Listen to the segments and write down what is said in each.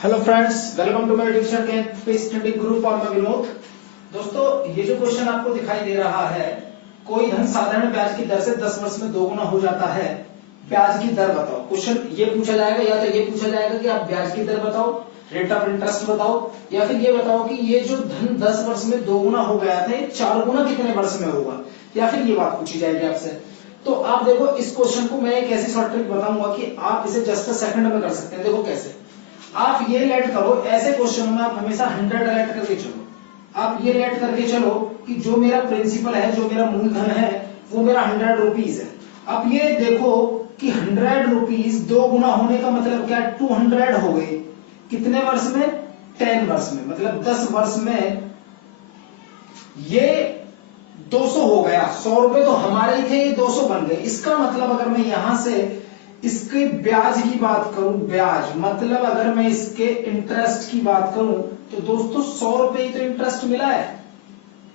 Hello friends, welcome to my tuition के study group और मैं विनोद। दोस्तों, ये जो क्वेश्चन आपको दिखाई दे रहा है, कोई धन साधारण ब्याज की दर से 10 वर्ष में दोगुना हो जाता है, ब्याज की दर बताओ। क्वेश्चन ये पूछा जाएगा, या तो ये पूछा जाएगा कि आप ब्याज की दर बताओ, रेट ऑफ इंटरेस्ट बताओ, या फिर ये बताओ कि ये जो धन 10 वर्ष में दोगुना हो गया था, 4 गुना कितने वर्ष में होगा, या फिर ये बात पूछी जाएगी आपसे। तो आप देखो, इस क्वेश्चन को मैं एक ऐसी शॉर्ट ट्रिक बताऊंगा कि आप इसे जस्ट सेकंड में कर सकते हैं। देखो कैसे, आप ये लेट करो, ऐसे क्वेश्चन में आप हमेशा 100 लेट करके चलो। आप ये लेट करके चलो कि जो मेरा प्रिंसिपल है, जो मेरा मूलधन है, वो मेरा 100 रुपीज है। अब ये देखो कि 100 रुपीज 2 गुना होने का मतलब क्या है, 200 हो गए। कितने वर्ष में? 10 वर्ष में, मतलब 10 वर्ष में ये 200 हो गया। 100 रुपए तो हमारे ही थे, ये 200 बन गए। इसका मतलब अगर मैं यहां से इसके ब्याज की बात करूं, ब्याज मतलब अगर मैं इसके इंटरेस्ट की बात करूं, तो दोस्तों 100 रुपए ही तो इंटरेस्ट मिला है।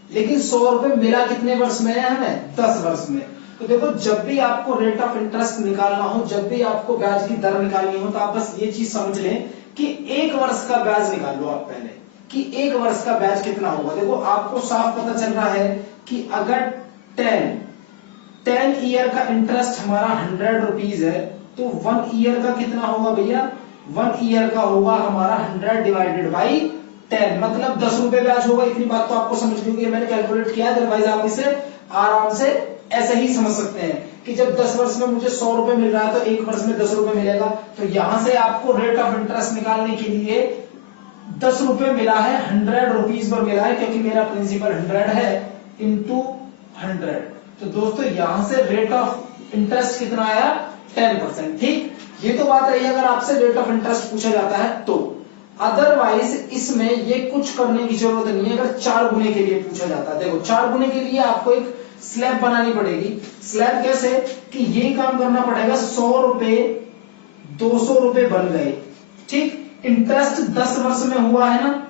लेकिन 100 रुपए मिला कितने वर्ष में है हमें? 10 वर्ष में। तो देखो, जब भी आपको रेट ऑफ इंटरेस्ट निकालना हो, जब भी आपको ब्याज की दर निकालनी हो, तो आप बस ये चीज समझ लें कि 1 वर्ष का ब्याज निकाल लो आप पहले, कि 1 वर्ष का ब्याज कितना होगा। देखो, आपको साफ पता चल रहा है कि अगर 10 ईयर का इंटरेस्ट हमारा 100 रुपीज है, तो 1 ईयर का कितना होगा भैया? 1 ईयर का होगा हमारा 100 डिवाइडेड बाई 10, मतलब 10 रुपए ब्याज होगा। इतनी बात तो आपको समझ गई, मैंने कैलकुलेट किया। अदरवाइज आप इसे आराम से ऐसे ही समझ सकते हैं कि जब 10 वर्ष में मुझे 100 रुपए मिल रहा है, तो 1 वर्ष में 10 रुपए मिलेगा। तो यहां से आपको रेट ऑफ इंटरेस्ट निकालने के लिए 10 रुपए मिला है, 100 रुपीज पर मिला है, क्योंकि मेरा प्रिंसिपल 100 है, इंटू 100। तो दोस्तों, यहां से रेट ऑफ इंटरेस्ट कितना आया? 10%। ठीक, ये तो बात रही अगर आपसे रेट ऑफ इंटरेस्ट पूछा जाता है तो। अदरवाइज इसमें ये कुछ करने की जरूरत नहीं है। अगर 4 गुने के लिए पूछा जाता है, देखो 4 गुने के लिए आपको एक स्लैब बनानी पड़ेगी। स्लैब कैसे? कि ये काम करना पड़ेगा, 100 रुपए 200 रुपए बन गए। ठीक, इंटरेस्ट 10 वर्ष में हुआ है ना,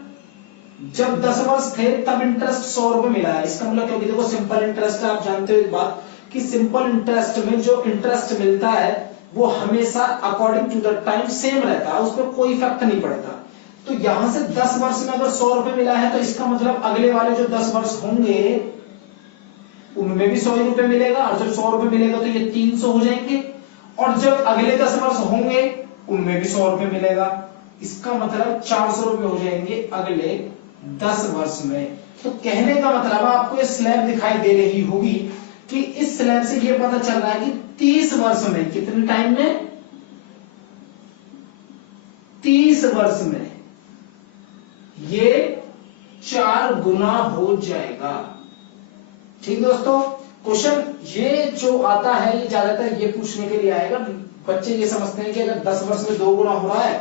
जब 10 वर्ष थे तब इंटरेस्ट 100 रुपए मिला है। इसका मतलब, क्योंकि देखो सिंपल इंटरेस्ट है, आप जानते हो एक बात कि सिंपल इंटरेस्ट में जो इंटरेस्ट मिलता है वो हमेशा according to the time same रहता है, उसमें कोई इफेक्ट नहीं पड़ता। तो यहां से 10 वर्ष में अगर 100 रुपए मिला है, तो इसका मतलब अगले वाले जो 10 वर्ष होंगे उनमें भी 100 रुपए मिलेगा, और जब 100 रुपए मिलेगा तो ये 300 हो जाएंगे, और जब अगले 10 वर्ष होंगे उनमें भी 100 रुपए मिलेगा। इसका मतलब 400 रुपए हो जाएंगे अगले 10 वर्ष में। तो कहने का मतलब आपको ये स्लैब दिखाई दे रही होगी कि इस स्लैब से ये पता चल रहा है कि 30 वर्ष में, कितने टाइम में? 30 वर्ष में ये 4 गुना हो जाएगा। ठीक दोस्तों, क्वेश्चन ये जो आता है, ये ज्यादातर ये पूछने के लिए आएगा। बच्चे ये समझते हैं कि अगर 10 वर्ष में 2 गुना हो रहा है,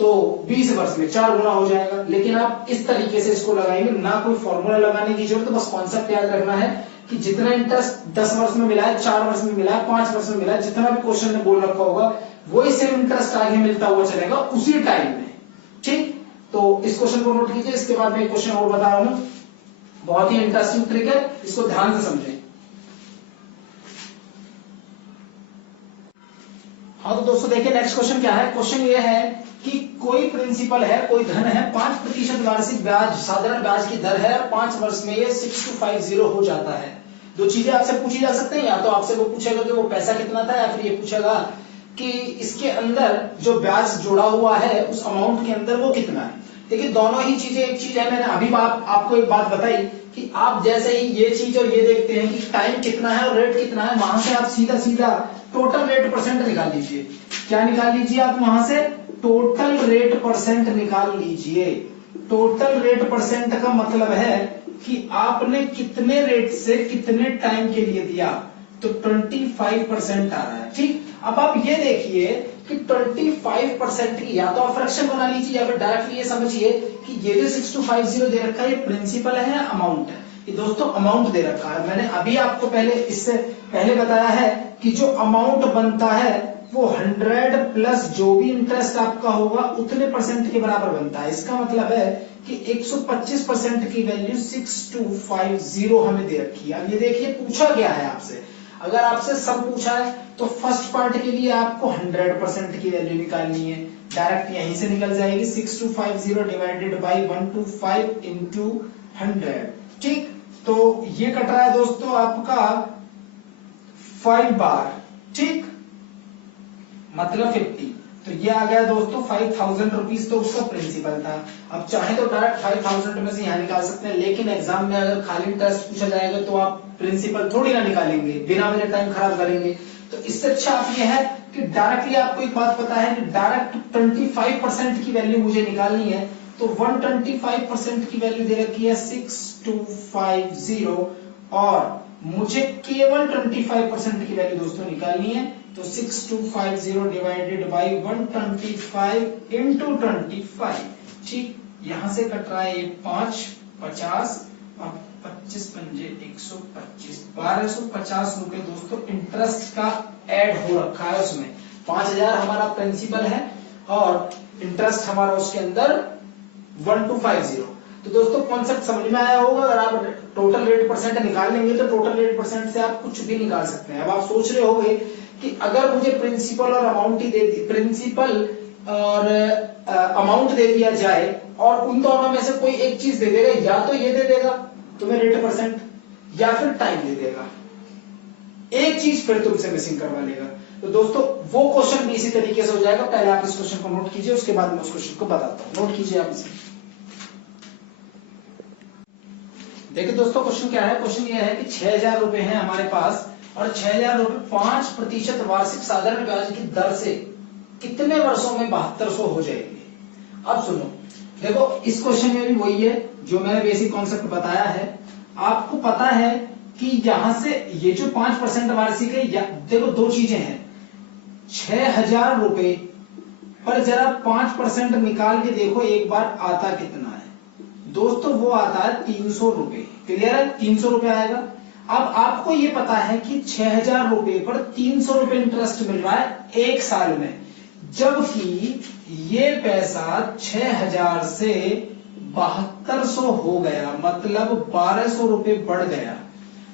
तो 20 वर्ष में 4 गुना हो जाएगा। लेकिन आप इस तरीके से इसको लगाएंगे, ना कोई फॉर्मूला लगाने की जरूरत, बस कॉन्सेप्ट याद रखना है कि जितना इंटरेस्ट 10 वर्ष में मिला है, 4 वर्ष में मिला है, 5 वर्ष में मिला है, जितना भी क्वेश्चन ने बोल रखा होगा वही सेम इंटरेस्ट आगे मिलता हुआ चलेगा उसी टाइम में। ठीक, तो इस क्वेश्चन को नोट कीजिए। इसके बाद मैं एक क्वेश्चन और बता रहा हूं, बहुत ही इंटरेस्टिंग ट्रिक है, इसको ध्यान से समझें। हाँ, तो दोस्तों देखिए, नेक्स्ट क्वेश्चन क्या है। क्वेश्चन ये है कि कोई प्रिंसिपल है, कोई धन है, 5% वार्षिक ब्याज साधारण ब्याज की दर है, और 5 वर्ष में ये 6250 हो जाता है। दो चीजें आपसे पूछी जा सकते हैं, या तो आपसे वो पूछेगा कि वो पैसा कितना था, या फिर ये पूछेगा कि इसके अंदर जो ब्याज जोड़ा हुआ है उस अमाउंट के अंदर वो कितना है। देखिए, दोनों ही चीजें एक चीज है। मैंने अभी आपको एक बात बताई कि आप जैसे ही ये चीज और ये देखते हैं कि टाइम कितना है और रेट कितना है, वहां से आप सीधा सीधा टोटल रेट परसेंट निकाल लीजिए। क्या निकाल लीजिए आप? वहां से टोटल रेट परसेंट निकाल लीजिए। टोटल रेट परसेंट का मतलब है कि आपने कितने रेट से कितने टाइम के लिए दिया, तो 25% आ रहा है। ठीक, अब आप ये देखिए कि 25% की, या तो आप फ्रैक्शन बना लीजिए, या फिर डायरेक्टली ये समझिए कि ये जो 6250 दे रखा है, ये प्रिंसिपल है या अमाउंट है? ये दोस्तों अमाउंट दे रखा है। मैंने अभी आपको इससे पहले बताया है कि जो अमाउंट बनता है वो 100 प्लस जो भी इंटरेस्ट आपका होगा उतने परसेंट के बराबर बनता है। इसका मतलब है कि 125% की वैल्यू 6250 हमें दे रखी है। अब ये देखिए, पूछा गया है आपसे, अगर आपसे सब पूछा है तो फर्स्ट पार्ट के लिए आपको 100% की वैल्यू निकालनी है, डायरेक्ट यहीं से निकल जाएगी 6250 डिवाइडेड बाई 125 इंटू 100। ठीक, तो ये कट रहा है दोस्तों आपका 5 बार, ठीक, मतलब 50। तो ये आ गया दोस्तों 5000 रुपीज, तो उसका प्रिंसिपल था। अब चाहे तो डायरेक्ट 5000 में से यहाँ निकाल सकते हैं, लेकिन एग्जाम में अगर खाली इंटरेस्ट पूछा जाएगा तो आप प्रिंसिपल थोड़ी ना निकालेंगे, बिना मेरे टाइम खराब करेंगे। तो इससे अच्छा आप ये है कि डायरेक्टली आपको एक बात पता है कि डायरेक्ट 25% की वैल्यू मुझे निकालनी है, तो 125% की वैल्यू दे रखी है 6250 और मुझे केवल 25% की वैल्यू दोस्तों निकालनी है। तो 6250 डिवाइडेड बाई 125 इंटू 25। ठीक, यहां से कट रहा है ये 5 50 और 25 पंजे 125, 1250 रुपए दोस्तों इंटरेस्ट का ऐड हो रखा है उसमें। 5000 हमारा प्रिंसिपल है और इंटरेस्ट हमारा उसके अंदर 1250। तो दोस्तों कॉन्सेप्ट समझ में आया होगा। अगर आप टोटल रेट परसेंट निकाल लेंगे तो टोटल रेट परसेंट से आप कुछ भी निकाल सकते हैं। अब आप सोच रहे होंगे कि अगर मुझे प्रिंसिपल और अमाउंट ही दे दी, प्रिंसिपल और अमाउंट दे दिया जाए और उन दोनों में से कोई एक चीज दे देगा, या तो ये दे देगा तुम्हें रेट परसेंट या फिर टाइम दे देगा, एक चीज फिर तुमसे मिसिंग करवा लेगा। तो दोस्तों वो क्वेश्चन भी इसी तरीके से हो जाएगा। पहले आप इस क्वेश्चन को नोट कीजिए, उसके बाद मैं उस क्वेश्चन को बताता हूं। नोट कीजिए आप इसे। देखिए दोस्तों क्वेश्चन क्या है। क्वेश्चन ये है कि 6000 रुपए है हमारे पास और 6000 रुपए 5% वार्षिक साधारण ब्याज की दर से कितने वर्षों में 7200 हो जाएंगे। अब सुनो, देखो इस क्वेश्चन में भी वही है जो मैंने बेसिक कॉन्सेप्ट बताया है। आपको पता है कि यहां से ये जो 5% वार्षिक है, देखो दो चीजें हैं। 6000 रुपए पर जरा 5% निकाल के देखो एक बार आता कितना है दोस्तों, वो आता है 300 रुपए। क्लियर है, 300 रुपए आएगा। अब आपको ये पता है कि 6000 रुपए पर 300 रुपए इंटरेस्ट मिल रहा है एक साल में, जबकि ये पैसा 6000 से 7200 हो गया, मतलब 1200 रुपए बढ़ गया।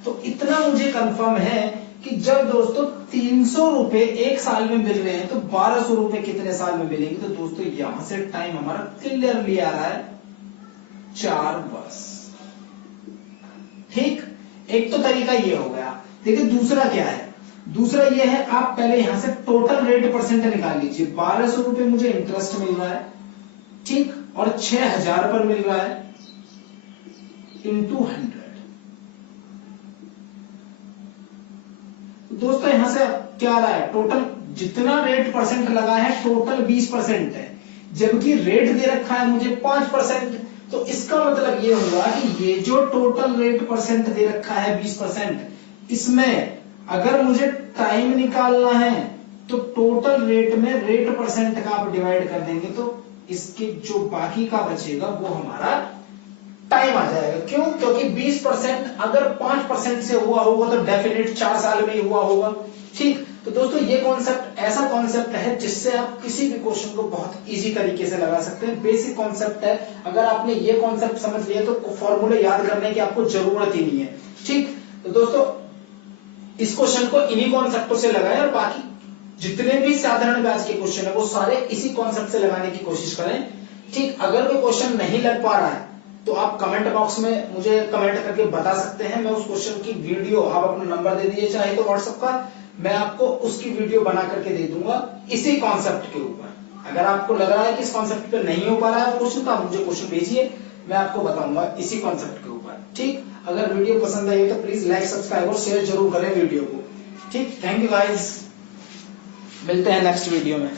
तो इतना मुझे कंफर्म है कि जब दोस्तों 300 रुपए एक साल में मिल रहे हैं तो 1200 रुपए कितने साल में मिलेंगे। तो दोस्तों यहां से टाइम हमारा क्लियरली आ रहा है 4 वर्ष। ठीक, एक तो तरीका ये हो गया। देखिए दूसरा क्या है। दूसरा ये है, आप पहले यहां से टोटल रेट परसेंट निकाल लीजिए। 1200 रुपए मुझे इंटरेस्ट मिल रहा है, ठीक, और 6000 पर मिल रहा है इंटू 100। दोस्तों यहां से क्या आ रहा है, टोटल जितना रेट परसेंट लगा है टोटल 20% है, जबकि रेट दे रखा है मुझे 5%। तो इसका मतलब ये हुआ कि ये जो टोटल रेट परसेंट दे रखा है 20%, इसमें अगर मुझे टाइम निकालना है तो टोटल रेट में रेट परसेंट का आप डिवाइड कर देंगे तो इसके जो बाकी का बचेगा वो हमारा टाइम आ जाएगा। क्यों? क्योंकि 20% अगर 5% से हुआ होगा तो डेफिनेट 4 साल में ही हुआ होगा। ठीक, तो दोस्तों ये कॉन्सेप्ट ऐसा कॉन्सेप्ट है जिससे आप किसी भी क्वेश्चन को बहुत इजी तरीके से लगा सकते हैं। बेसिक कॉन्सेप्ट है, अगर आपने ये कॉन्सेप्ट समझ लिया तो फॉर्मूले याद करने की आपको जरूरत ही नहीं है। ठीक, तो दोस्तों इस क्वेश्चन को इन्हीं कॉन्सेप्टों से लगाएं और बाकी जितने भी साधारण ब्याज के क्वेश्चन है वो सारे इसी कॉन्सेप्ट से लगाने की कोशिश करें। ठीक, अगर कोई क्वेश्चन नहीं लग पा रहा है तो आप कमेंट बॉक्स में मुझे कमेंट करके बता सकते हैं। मैं उस क्वेश्चन की वीडियो, आप अपना नंबर दे दीजिए चाहे तो व्हाट्सएप का, मैं आपको उसकी वीडियो बना करके दे दूंगा इसी कॉन्सेप्ट के ऊपर। अगर आपको लग रहा है कि इस कॉन्सेप्ट पे नहीं हो पा रहा है क्वेश्चन, तो आप मुझे क्वेश्चन भेजिए, मैं आपको बताऊंगा इसी कॉन्सेप्ट के ऊपर। ठीक, अगर वीडियो पसंद आई तो प्लीज लाइक, सब्सक्राइब और शेयर जरूर करें वीडियो को। ठीक, थैंक यू गाइस, मिलते हैं नेक्स्ट वीडियो में।